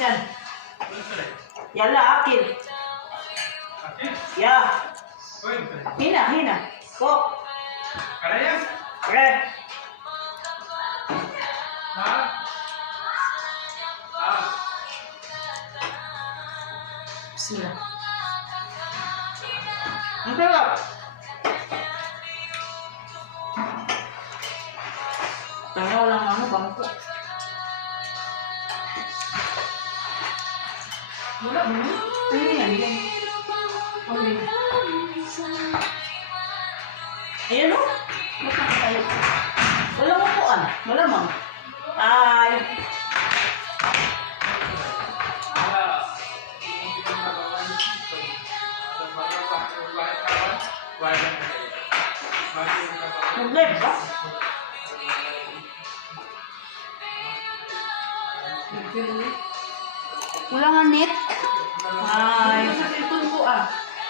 yan. Yala, akin. Ya. Hina. Kok. Red. Bismillah. Ang sarap. Tanga lang ano, bangko. Wala mo. Ano yan? Ano yan? Ayan o. Tayo. Walang upuan. Malamang. Ay. Mag-live ba? Wala nga net. Ay. Sa cellphone ko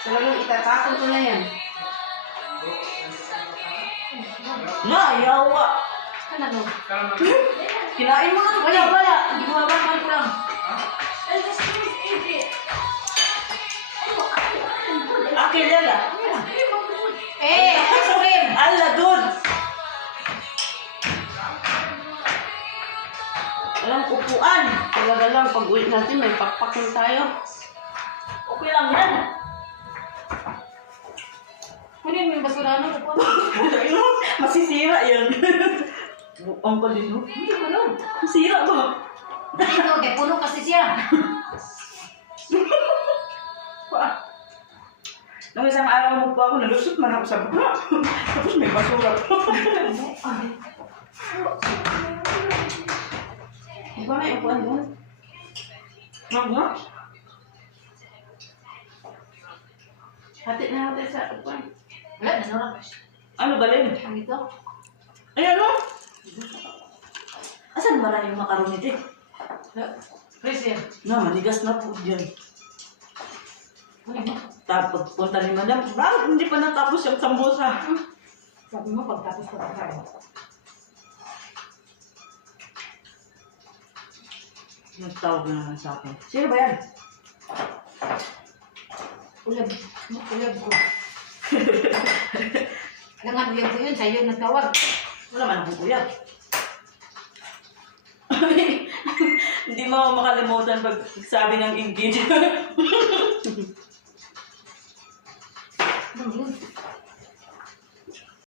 Talagang itatapon ko na yan. Na, yawa. Ano? Kinain mo na ito. Wala. Hindi ko hawakan ko lang. Akin yala. Ice cream! Ala, good. Walang upuan. Talaga lang, pag uwi natin, may pakpak na tayo. Okay lang yan. Kunin mo yung basura Masisira yan. Buong ko din, no? Hindi ko nun. Masira ba? Ito, puno kasi siya. Nung isang araw mo po ako, nalusot man ako sa baba. Tapos may basura po. Di ba may upuan doon? Nga? Hati na natin sa upuan. Wala, nanurang. Ano balin? Ang ito? Ayan o. Asan ba na yung makaroni din? Freezer. Na, manigas na po dyan. Tapos punta ni madam, bakit hindi pa natapos yung sambusa? Sabi mo, pagtapos ko na kain. Nagtawag na naman sa akin. Sino ba yan? Ulab ko. Langan uyab ko yun, sa'yo nagtawag. Wala man akong kuya. Hindi mo ako makalimutan pag sabi ng engage. Ano yun?